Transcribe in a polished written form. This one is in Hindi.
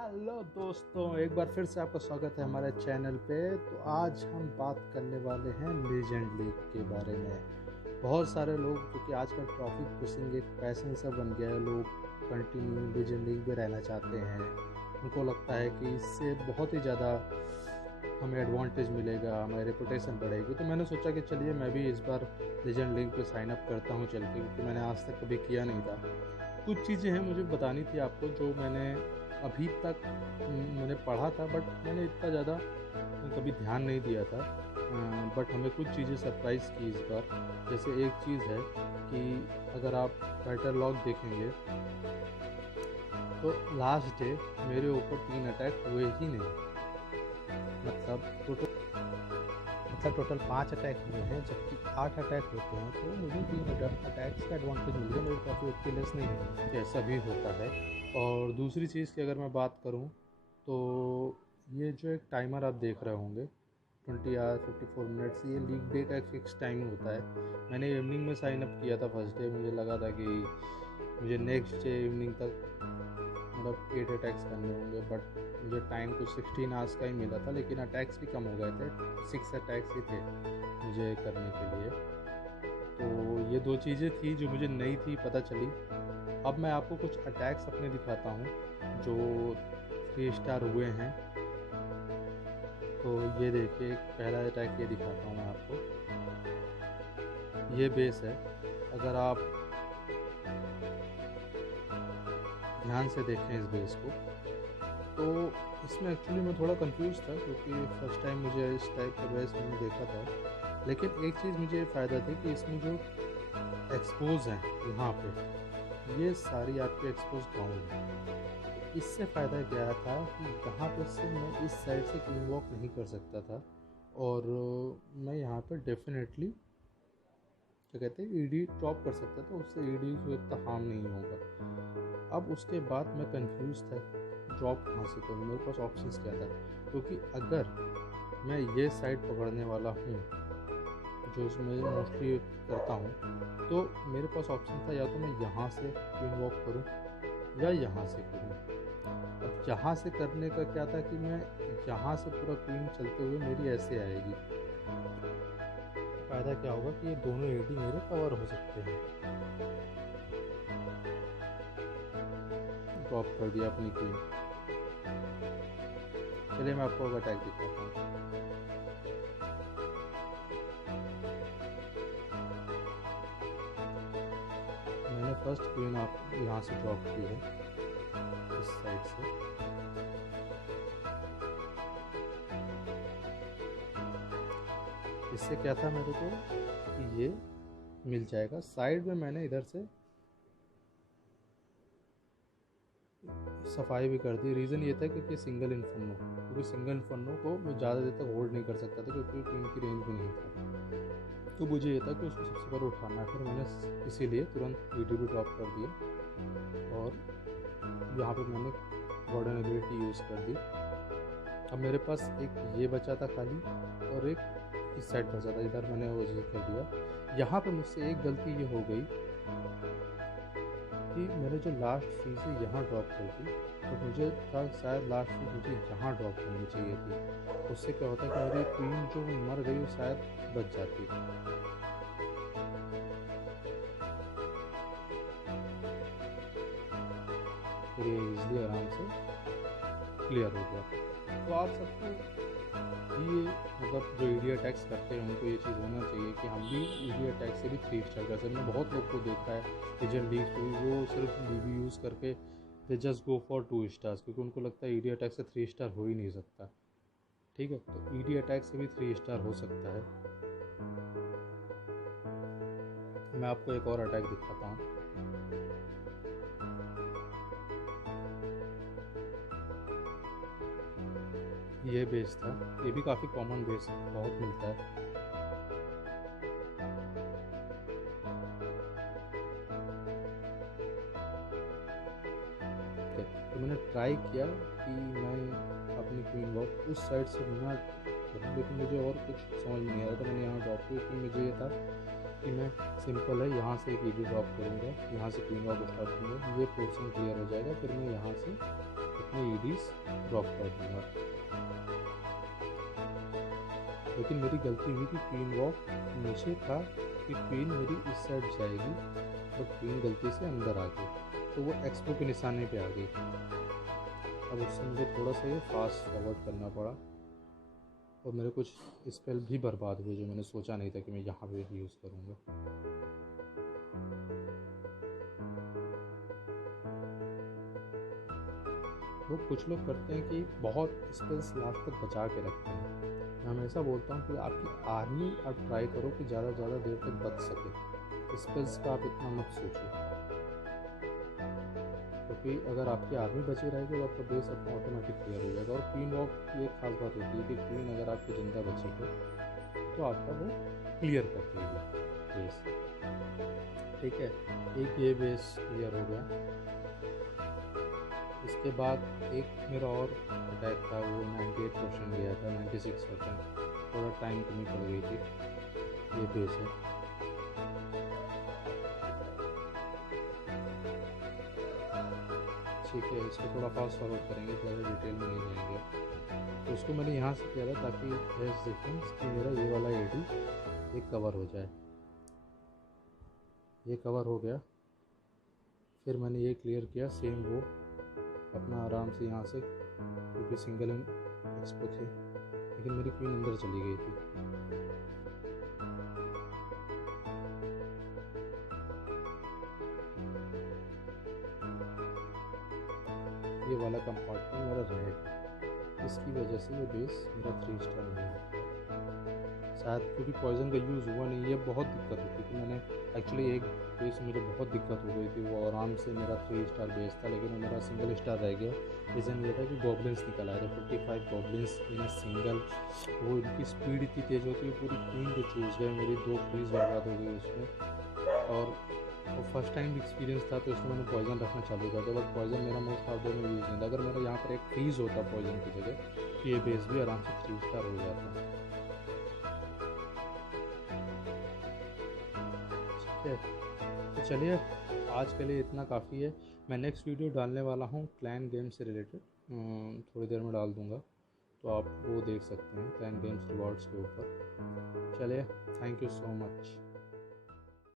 हेलो दोस्तों, एक बार फिर से आपका स्वागत है हमारे चैनल पे। तो आज हम बात करने वाले हैं लीजेंड लीग के बारे में। बहुत सारे लोग, क्योंकि आजकल ट्रॉफी पुशिंग एक पैशन सा बन गया है, लोग कंटिन्यू लीजेंड लीग में रहना चाहते हैं। उनको लगता है कि इससे बहुत ही ज़्यादा हमें एडवांटेज मिलेगा, हमारी रेपुटेशन बढ़ेगी। तो मैंने सोचा कि चलिए मैं भी इस बार लीजेंड लीग पे साइन अप करता हूँ चल के, क्योंकि मैंने आज तक कभी किया नहीं था। कुछ चीज़ें हैं मुझे बतानी थी आपको, जो मैंने अभी तक मैंने पढ़ा था, बट मैंने इतना ज़्यादा कभी ध्यान नहीं दिया था। बट हमें कुछ चीज़ें सरप्राइज़ की इस बार। जैसे एक चीज़ है कि अगर आप बैटर लॉग देखेंगे तो लास्ट डे मेरे ऊपर 3 अटैक हुए ही नहीं। मतलब टोटल 5 अटैक हुए हैं, जबकि 8 अटैक होते हैं। तो मुझे 3 अटैक्स का एडवांटेज मिल गया, मेरी काफ़ी उतनी लेस नहीं है। ऐसा भी होता है। और दूसरी चीज़ की अगर मैं बात करूं तो ये जो एक टाइमर आप देख रहे होंगे 20 आवर 54 मिनट्स, ये लीग डे का एक फिक्स टाइम होता है। मैंने इवनिंग में साइन अप किया था फर्स्ट डे। मुझे लगा था कि मुझे नेक्स्ट डे इवनिंग तक मतलब 8 अटैक्स करने होंगे, बट मुझे टाइम कुछ 16 आवर्स का ही मिला था। लेकिन अटैक्स भी कम हो गए थे, 6 अटैक्स ही थे मुझे करने के लिए। तो ये दो चीज़ें थी जो मुझे नई थी, पता चली। अब मैं आपको कुछ अटैक्स अपने दिखाता हूँ जो 3 स्टार हुए हैं। तो ये देखिए, पहला अटैक ये दिखाता हूँ मैं आपको। ये बेस है। अगर आप ध्यान से देखें इस बेस को, तो इसमें एक्चुअली मैं थोड़ा कंफ्यूज था, क्योंकि फर्स्ट टाइम मुझे इस टाइप का बेस मैंने देखा था। लेकिन एक चीज़ मुझे फ़ायदा थी कि इसमें जो एक्सपोज हैं यहाँ पे, ये सारी आपके एक्सपोज ग्राउंड है। इससे फ़ायदा क्या था कि यहाँ पे से मैं इस साइड से क्लीन वॉक नहीं कर सकता था, और मैं यहाँ पे डेफिनेटली क्या कहते हैं ईडी ड्रॉप कर सकता था। उससे ईडी को इतना हार्म नहीं होगा। अब उसके बाद मैं कंफ्यूज था ड्रॉप कहाँ से करूँ, मेरे पास ऑप्शंस क्या था। क्योंकि अगर मैं ये साइड पकड़ने वाला हूँ, जो उसमें मोस्टली करता हूँ, तो मेरे पास ऑप्शन था या तो मैं यहाँ से क्वीन वॉक करूँ या यहाँ से करूँ। अब यहाँ से करने का क्या था कि मैं यहाँ से पूरा क्वीन चलते हुए मेरी ऐसे आएगी। फ़ायदा क्या होगा कि ये दोनों एडी मेरे कवर हो सकते हैं। ड्रॉप कर दिया अपनी क्वीन। चलिए मैं आपको अब अटैक दिखाता हूँ। मैंने फर्स्ट क्वीन आप यहाँ से ड्रॉप की है, इस साइड से। इससे क्या था मेरे को कि ये मिल जाएगा। साइड में मैंने इधर से सफाई भी कर दी। रीज़न ये था क्योंकि सिंगल इन्फर्नो को मैं ज़्यादा देर तक होल्ड नहीं कर सकता था, क्योंकि क्वीन की रेंज भी नहीं था। तो मुझे ये था कि उसको सबसे पहले उठाना है। फिर मैंने इसीलिए तुरंत ईडी भी ड्रॉप कर दिया, और यहाँ पे मैंने गॉर्डन एबिलिटी यूज़ कर दी। अब मेरे पास एक ये बचा था खाली, और एक इस साइड बचा था, इधर मैंने वो यूज़ कर दिया। यहाँ पे मुझसे एक गलती ये हो गई कि मैंने जो लास्ट फ्रीज है यहाँ ड्रॉप कर दी। तो मुझे था शायद लास्ट फ्रीज मुझे यहाँ ड्रॉप करनी चाहिए थी। उससे क्या होता है कि मेरी क्वीन जो मर गई वो शायद बच जाती। फिर ये इजली आराम से क्लियर हो गया। तो आप सबको ये मतलब जो ईडी अटैक्स करते हैं उनको ये चीज़ होना चाहिए कि हम भी ईडी अटैक से भी 3 स्टार कर सकते हैं। मैंने बहुत लोग को देखा है लीजेंड लीग पे, वो सिर्फ बीबी यूज़ करके they just go for 2 stars, क्योंकि उनको लगता है ईडी अटैक से 3 स्टार हो ही नहीं सकता। ठीक है, तो ईडी अटैक से भी 3 स्टार हो सकता है। मैं आपको एक और अटैक दिखाता हूँ। ये बेस था, ये भी काफ़ी कॉमन बेस है, बहुत मिलता है। तो मैंने ट्राई किया कि मैं अपनी क्वीन वॉक उस साइड से ना करूँ, लेकिन मुझे और कुछ समझ नहीं आ रहा था। मैंने यहाँ ड्रॉप किया क्योंकि मुझे ये था कि मैं सिंपल है यहाँ से एक ईडी ड्रॉप करूँगा, यहाँ से क्वीन वॉक स्टार्ट करूँगा, ये पोर्शन क्लियर हो जाएगा, फिर मैं यहाँ से अपने ईडीज ड्रॉप कर दूँगा। लेकिन मेरी गलती हुई कि क्वीन वॉक नीचे था कि क्वीन मेरी इस साइड जाएगी, बट क्वीन गलती से अंदर आ गई, तो वो एक्सपो के निशाने पे आ गई। अब उससे मुझे थोड़ा सा ये फास्ट फॉरवर्ड करना पड़ा और मेरे कुछ स्पेल भी बर्बाद हुए जो मैंने सोचा नहीं था कि मैं यहाँ पे यूज़ करूँगा। वो कुछ लोग करते हैं कि बहुत स्पेल्स लास्ट तक बचा के रखते हैं। मैं हमेशा बोलता हूँ कि आपकी आर्मी आप ट्राई करो कि ज़्यादा देर तक बच सके। स्पेल्स का आप इतना मत सोचो, क्योंकि अगर आपकी आर्मी बची रहेगी तो आपका बेस अपना ऑटोमेटिक क्लियर हो जाएगा। और क्वीन वॉक की एक खास बात होती है कि क्वीन अगर आपकी जिंदा बची है तो आपका वो क्लियर कर देगी बेस। ठीक है, एक ये बेस क्लियर हो गया। इसके बाद एक मेरा और अटैक था, वो 98% गया था, 96%, थोड़ा टाइम कमी पड़ गई थी। ये बेस है। ठीक है, इसको थोड़ा फास्ट फॉरवर्ड करेंगे, ज़्यादा डिटेल में नहीं जाएंगे। तो उसको मैंने यहाँ से किया था ताकि एज डिफरेंस कि मेरा ये वाला एडी एक कवर हो जाए। ये कवर हो गया। फिर मैंने ये क्लियर किया, सेम वो अपना आराम से यहाँ से, क्योंकि सिंगल एक्सपो थी, लेकिन मेरी क्वीन अंदर चली गई थी। ये वाला कंपार्टमेंट मेरा रेड, इसकी वजह से ये बेस मेरा 3 स्टार नहीं है शायद, क्योंकि पॉइजन का यूज़ हुआ नहीं। ये बहुत दिक्कत होती थी। मैंने एक्चुअली एक बेस मुझे बहुत दिक्कत हो गई थी, वो आराम से मेरा 3 स्टार बेस था, लेकिन वो मेरा सिंगल स्टार रह गया। रीज़न ये था कि गॉब्लिन्स निकल आए थे, 45 गॉब्लिन्स इन सिंगल। वो इनकी स्पीड इतनी तेज़ होती है, पूरी क्वीन को चूस गए, मेरी 2 फ्रीज बर्बाद हो गई उसमें। और वो फर्स्ट टाइम एक्सपीरियंस था, तो इसमें मैंने पॉइजन रखना चालू कर दिया, बट पॉइजन मेरा मोस्ट ऑफ द में यूज़ नहीं था। अगर मेरा यहाँ पर एक फ्रीज होता पॉइजन की जगह, तो ये बेस भी आराम से 3 स्टार हो जाता। ठीक है, तो चलिए आज के लिए इतना काफ़ी है। मैं नेक्स्ट वीडियो डालने वाला हूँ क्लैन गेम से रिलेटेड, थोड़ी देर में डाल दूँगा, तो आप वो देख सकते हैं क्लैन गेम्स रिवॉर्ड्स के ऊपर। चलिए, थैंक यू सो मच।